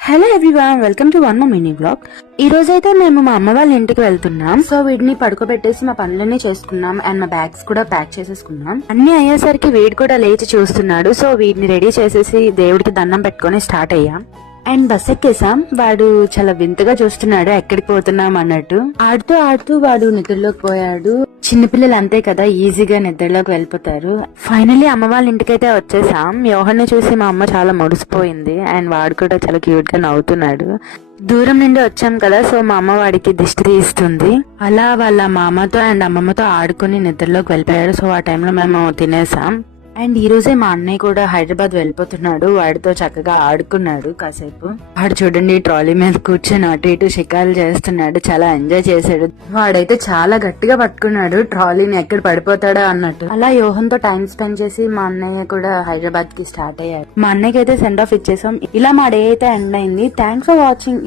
Hello everyone, welcome to one more mini blog. ఈ రోజైతే మేము మా అమ్మ వాళ్ళ ఇంటికి వెళ్తున్నాం. సో వీడిని పడుకోబెట్టేసి మా పనులన్నీ చేసుకున్నాం అండ్ మా బ్యాగ్స్ కూడా ప్యాక్ చేసేసుకున్నాం. అన్ని అయ్యేసరికి వీడు కూడా లేచి చూస్తున్నాడు. సో వీడిని రెడీ చేసేసి దేవుడికి దండం పెట్టుకుని స్టార్ట్ అయ్యాం. అండ్ బస్ ఎక్కేసాం. వాడు చాలా వింతగా చూస్తున్నాడు ఎక్కడికి పోతున్నాం అన్నట్టు. ఆడుతూ ఆడుతూ వాడు నిద్రలోకి పోయాడు. చిన్నపిల్లలు అంతే కదా, ఈజీగా నిద్రలోకి వెళ్ళిపోతారు. ఫైనల్లీ అమ్మ వాళ్ళ ఇంటికైతే వచ్చేసాం. యోహన్ని చూసి మా అమ్మ చాలా ముడిసిపోయింది అండ్ వాడు కూడా చాలా క్యూట్ గా నవ్వుతున్నాడు. దూరం నుండి వచ్చాం కదా, సో మా అమ్మ వాడికి దిష్టి తీస్తుంది. అలా వాళ్ళ మామతో అండ్ అమ్మమ్మతో ఆడుకుని నిద్రలోకి వెళ్ళిపోయాడు. సో ఆ టైంలో మేము తినేసాం. అండ్ ఈ రోజే మా అన్నయ్య కూడా హైదరాబాద్ వెళ్ళిపోతున్నాడు. వాడితో చక్కగా ఆడుకున్నాడు కాసేపు. వాడు చూడండి ట్రాలీ మీద కూర్చొని అటు ఇటు షికారులు చేస్తున్నాడు. చాలా ఎంజాయ్ చేశాడు. వాడైతే చాలా గట్టిగా పట్టుకున్నాడు ట్రాలీని, ఎక్కడ పడిపోతాడా అన్నట్టు. అలా యోహన్తో టైం స్పెండ్ చేసి మా అన్నయ్య కూడా హైదరాబాద్ కి స్టార్ట్ అయ్యాడు. మా అన్నయ్యకి అయితే సెండ్ ఆఫ్ ఇచ్చేసాం. ఇలా మా డే అయితే ఎండ్ అయింది. Thanks for watching.